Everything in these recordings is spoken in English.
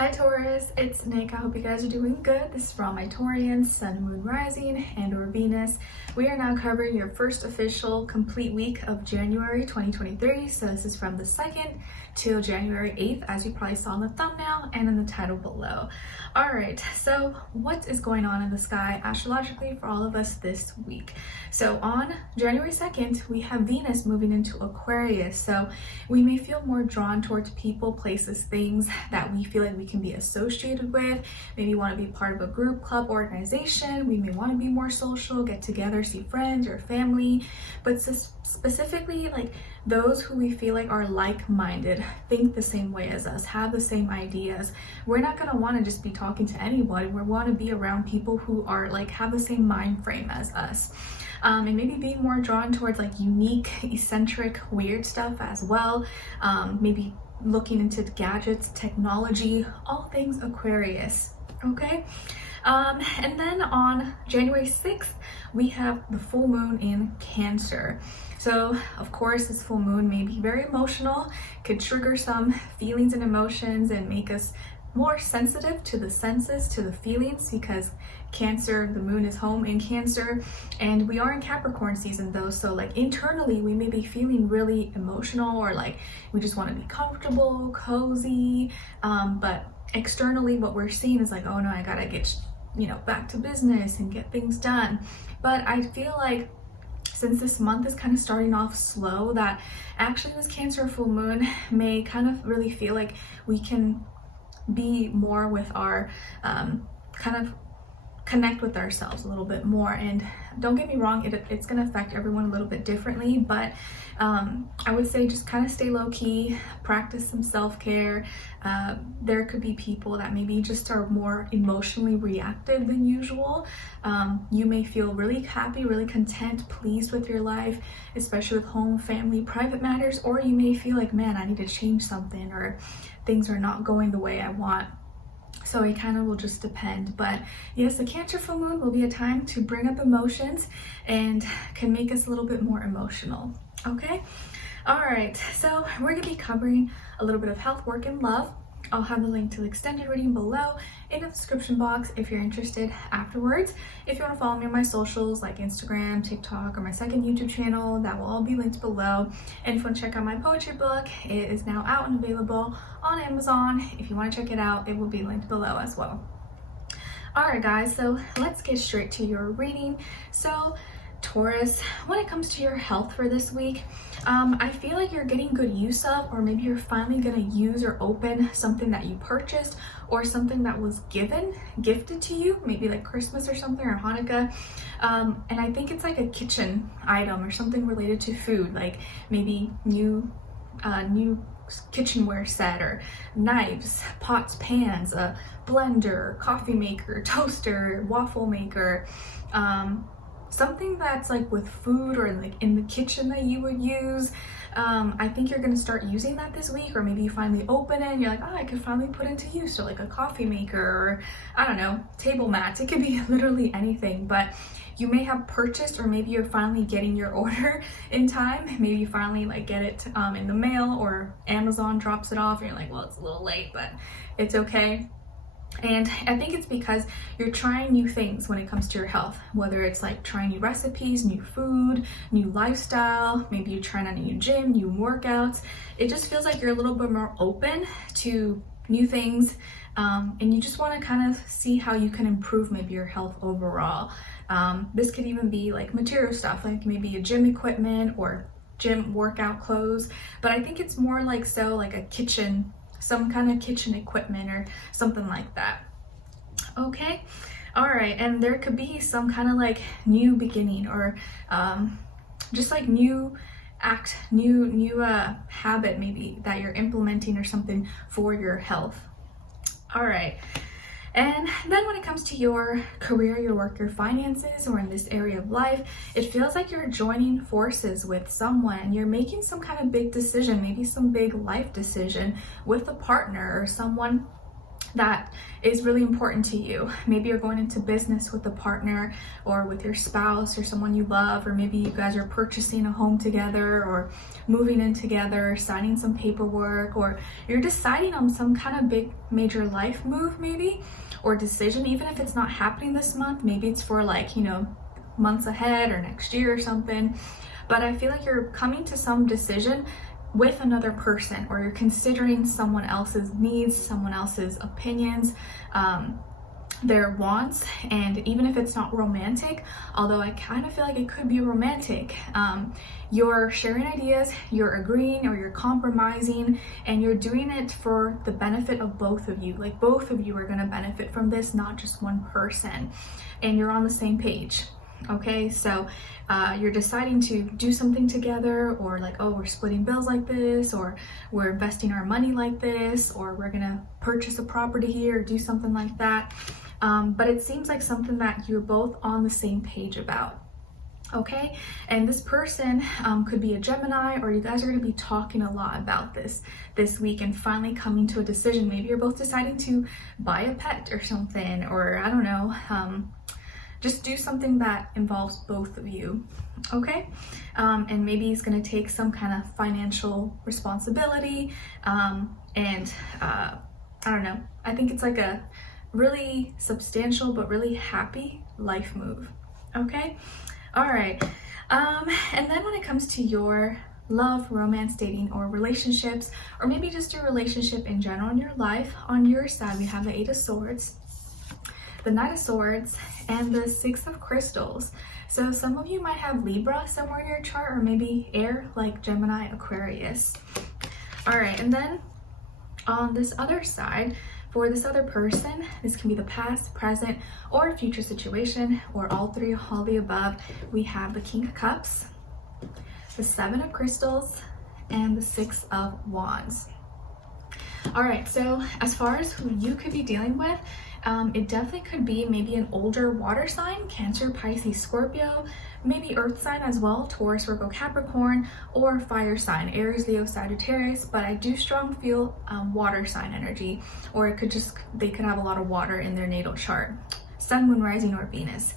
Hi Taurus, it's Nick. I hope you guys are doing good. This is for all my Taurians, Sun, Moon, Rising, and or Venus. We are now covering your first official complete week of January 2023. So this is from the 2nd till January 8th, as you probably saw in the thumbnail and in the title below. Alright, so what is going on in the sky astrologically for all of us this week? So on January 2nd, we have Venus moving into Aquarius. So we may feel more drawn towards people, places, things that we feel like we can be associated with. Maybe want to be part of a group, club, organization. We may want to be more social, get together, see friends or family, but specifically like those who we feel like are like-minded, think the same way as us, have the same ideas. We're not going to want to just be talking to anybody. We want to be around people who are like have the same mind frame as us. And maybe being more drawn towards like unique, eccentric, weird stuff as well. Maybe looking into gadgets, technology, all things Aquarius. Okay. And then on January 6th, we have the full moon in Cancer. So of course, this full moon may be very emotional, could trigger some feelings and emotions and make us more sensitive to the senses, to the feelings, because Cancer, the moon is home in Cancer, and we are in Capricorn season though, so like internally we may be feeling really emotional, or like we just want to be comfortable, cozy, but externally what we're seeing is like, oh no, I gotta get back to business and get things done. But I feel like since this month is kind of starting off slow, that actually this Cancer full moon may kind of really feel like we can be more with our kind of connect with ourselves a little bit more. And don't get me wrong, it's going to affect everyone a little bit differently, but I would say just kind of stay low-key, practice some self-care. There could be people that maybe just are more emotionally reactive than usual. You may feel really happy, really content, pleased with your life, especially with home, family, private matters, or you may feel like, man, I need to change something, or things are not going the way I want. So it kind of will just depend. But yes, the Cancer full moon will be a time to bring up emotions and can make us a little bit more emotional. Okay? All right. So we're going to be covering a little bit of health, work, and love. I'll have the link to the extended reading below in the description box if you're interested afterwards. If you want to follow me on my socials like Instagram, TikTok, or my second YouTube channel, that will all be linked below. And if you want to check out my poetry book, it is now out and available on Amazon. If you want to check it out, it will be linked below as well. Alright guys, so let's get straight to your reading. So Taurus, when it comes to your health for this week, I feel like you're getting good use of, or maybe you're finally going to use or open something that you purchased, or something that was gifted to you, maybe like Christmas or something, or Hanukkah. And I think it's like a kitchen item or something related to food, like maybe new kitchenware set, or knives, pots, pans, a blender, coffee maker, toaster, waffle maker, something that's like with food or like in the kitchen that you would use. I think you're going to start using that this week, or maybe you finally open it and you're like, oh, I could finally put it to use. So like a coffee maker, or I don't know, table mats. It could be literally anything, but you may have purchased, or maybe you're finally getting your order in time. Maybe you finally like get it in the mail, or Amazon drops it off and you're like, well, it's a little late, but it's okay. And I think it's because you're trying new things when it comes to your health, whether it's like trying new recipes, new food, new lifestyle, maybe you're trying on a new gym, new workouts. It just feels like you're a little bit more open to new things, and you just want to kind of see how you can improve maybe your health overall. This could even be like material stuff, like maybe a gym equipment or gym workout clothes, but I think it's more like like a kitchen, some kind of kitchen equipment or something like that. Okay. All right. And there could be some kind of like new beginning, or just like new habit maybe that you're implementing or something for your health. All right. And then when it comes to your career, your work, your finances, or in this area of life, it feels like you're joining forces with someone. You're making some kind of big decision, maybe some big life decision with a partner or someone that is really important to you. Maybe you're going into business with a partner or with your spouse or someone you love, or maybe you guys are purchasing a home together or moving in together, signing some paperwork, or you're deciding on some kind of big major life move maybe, or decision. Even if it's not happening this month, maybe it's for like, you know, months ahead or next year or something. But I feel like you're coming to some decision with another person, or you're considering someone else's needs, someone else's opinions, their wants. And even if it's not romantic, although I kind of feel like it could be romantic, you're sharing ideas, you're agreeing, or you're compromising, and you're doing it for the benefit of both of you. Like both of you are going to benefit from this, not just one person, and you're on the same page. Okay, so you're deciding to do something together, or like, oh, we're splitting bills like this, or we're investing our money like this, or we're gonna purchase a property here, or do something like that. But it seems like something that you're both on the same page about. Okay, and this person could be a Gemini, or you guys are going to be talking a lot about this week and finally coming to a decision. Maybe you're both deciding to buy a pet or something, or I don't know, just do something that involves both of you. Okay, and maybe he's going to take some kind of financial responsibility, and I don't know, I think it's like a really substantial but really happy life move. Okay, all right, and then when it comes to your love, romance, dating, or relationships, or maybe just your relationship in general in your life, on your side we have the 8 of Swords, the Knight of Swords, and the 6 of Crystals. So some of you might have Libra somewhere in your chart, or maybe air like Gemini, Aquarius. All right, and then on this other side, for this other person, this can be the past, present, or future situation, or all three, all the above. We have the King of Cups, the 7 of Crystals, and the 6 of Wands. All right, so as far as who you could be dealing with, it definitely could be maybe an older water sign, Cancer, Pisces, Scorpio, maybe earth sign as well, Taurus, Virgo, Capricorn, or fire sign, Aries, Leo, Sagittarius. But I do strong feel water sign energy, or it could just, they could have a lot of water in their natal chart, Sun, Moon, Rising, or Venus.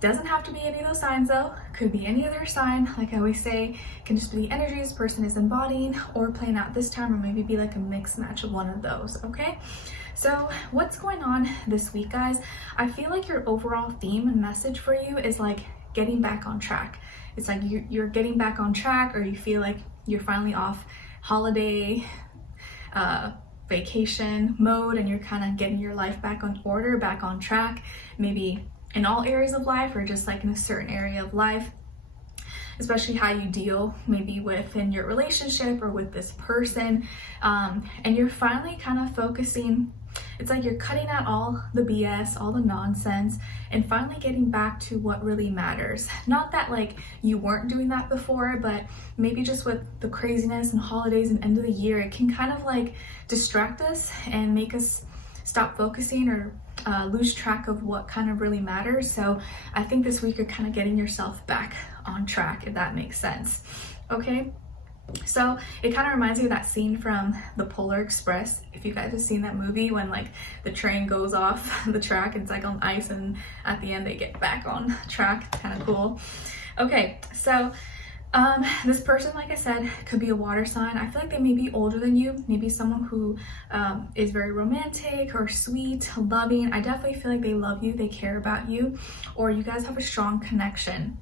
Doesn't have to be any of those signs though, could be any other sign. Like I always say, it can just be the energy this person is embodying or playing out this time, or maybe be like a mix match of one of those. Okay, so what's going on this week, guys? I feel like your overall theme and message for you is like getting back on track. It's like you're getting back on track, or you feel like you're finally off holiday, vacation mode, and you're kind of getting your life back on order, back on track, maybe in all areas of life, or just like in a certain area of life, especially how you deal maybe within your relationship or with this person, and you're finally kind of focusing. It's like you're cutting out all the BS, all the nonsense, and finally getting back to what really matters. Not that like you weren't doing that before, but maybe just with the craziness and holidays and end of the year, it can kind of like distract us and make us stop focusing or lose track of what kind of really matters. So I think this week you're kind of getting yourself back on track, if that makes sense. Okay, so it kind of reminds me of that scene from the Polar Express, if you guys have seen that movie, when like the train goes off the track, it's like on ice, and at the end they get back on track. Kind of cool. Okay, so this person, like I said, could be a water sign. I feel like they may be older than you, maybe someone who is very romantic or sweet, loving. I definitely feel like they love you, they care about you, or you guys have a strong connection.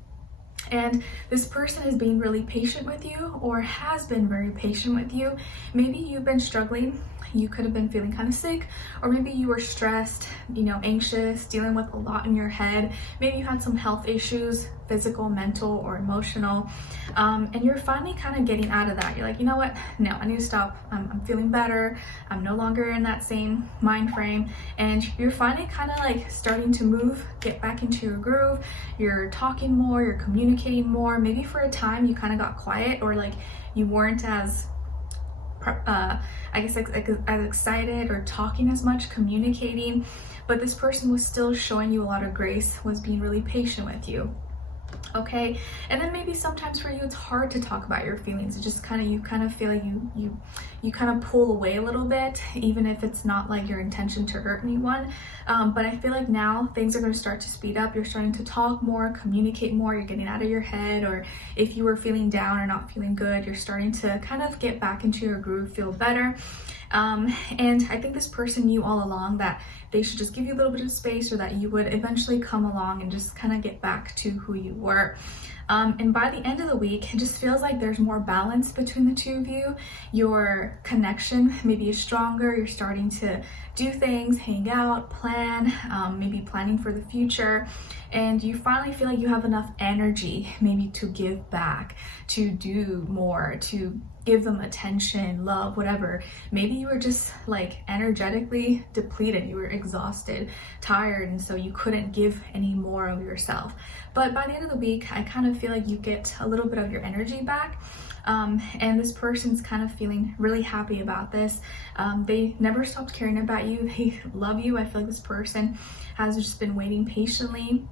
And this person is being really patient with you, or has been very patient with you. Maybe you've been struggling. You could have been feeling kind of sick, or maybe you were stressed, you know, anxious, dealing with a lot in your head. Maybe you had some health issues, physical, mental, or emotional, and you're finally kind of getting out of that. You're like, you know what? No, I need to stop. I'm feeling better. I'm no longer in that same mind frame, and you're finally kind of like starting to move, get back into your groove. You're talking more, you're communicating more. Maybe for a time you kind of got quiet, or like you weren't as I guess as excited or talking as much, communicating, but this person was still showing you a lot of grace, was being really patient with you. Okay, and then maybe sometimes for you it's hard to talk about your feelings. It just kind of, you kind of feel like you kind of pull away a little bit, even if it's not like your intention to hurt anyone. But I feel like now things are going to start to speed up. You're starting to talk more, communicate more, you're getting out of your head, or if you were feeling down or not feeling good, you're starting to kind of get back into your groove, feel better. And I think this person knew all along that they should just give you a little bit of space, or that you would eventually come along and just kind of get back to who you were. And by the end of the week, it just feels like there's more balance between the two of you. Your connection maybe is stronger. You're starting to do things, hang out, plan, maybe planning for the future. And you finally feel like you have enough energy maybe to give back, to do more, to give them attention, love, whatever. Maybe you were just like energetically depleted, you were exhausted, tired, and so you couldn't give any more of yourself. But by the end of the week, I kind of feel like you get a little bit of your energy back. And this person's kind of feeling really happy about this. They never stopped caring about you. They love you. I feel like this person has just been waiting patiently.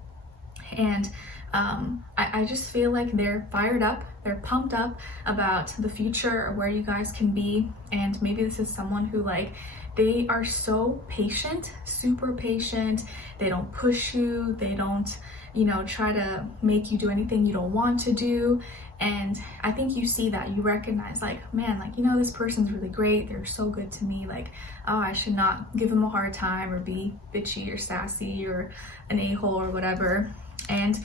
And I just feel like they're fired up, they're pumped up about the future or where you guys can be. And maybe this is someone who, like, they are so patient, super patient. They don't push you, they don't, you know, try to make you do anything you don't want to do. And I think you see that, you recognize, like, man, like, you know, this person's really great, they're so good to me, like, oh, I should not give them a hard time or be bitchy or sassy or an a-hole or whatever. And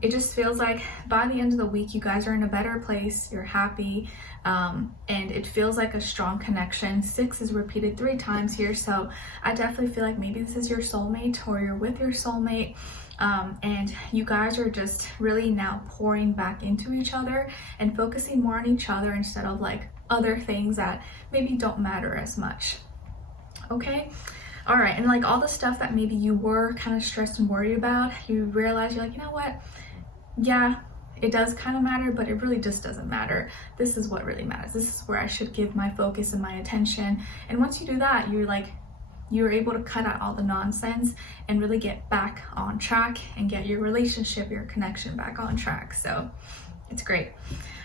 it just feels like by the end of the week, you guys are in a better place, you're happy, and it feels like a strong connection. 6 is repeated 3 times here, so I definitely feel like maybe this is your soulmate, or you're with your soulmate, and you guys are just really now pouring back into each other and focusing more on each other instead of like other things that maybe don't matter as much. Okay. All right, and like all the stuff that maybe you were kind of stressed and worried about, you realize, you're like, you know what? Yeah, it does kind of matter, but it really just doesn't matter. This is what really matters. This is where I should give my focus and my attention. And once you do that, you're able to cut out all the nonsense and really get back on track and get your relationship, your connection back on track. So it's great.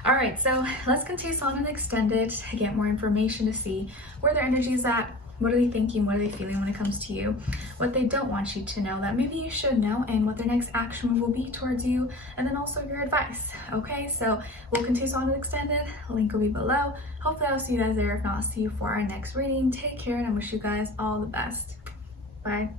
All right, so let's continue on and extend it to get more information, to see where their energy is at. What are they thinking? What are they feeling when it comes to you? What they don't want you to know that maybe you should know, and what their next action will be towards you, and then also your advice. Okay, so we'll continue on and extend it. Link will be below. Hopefully I'll see you guys there. If not, I'll see you for our next reading. Take care, and I wish you guys all the best. Bye.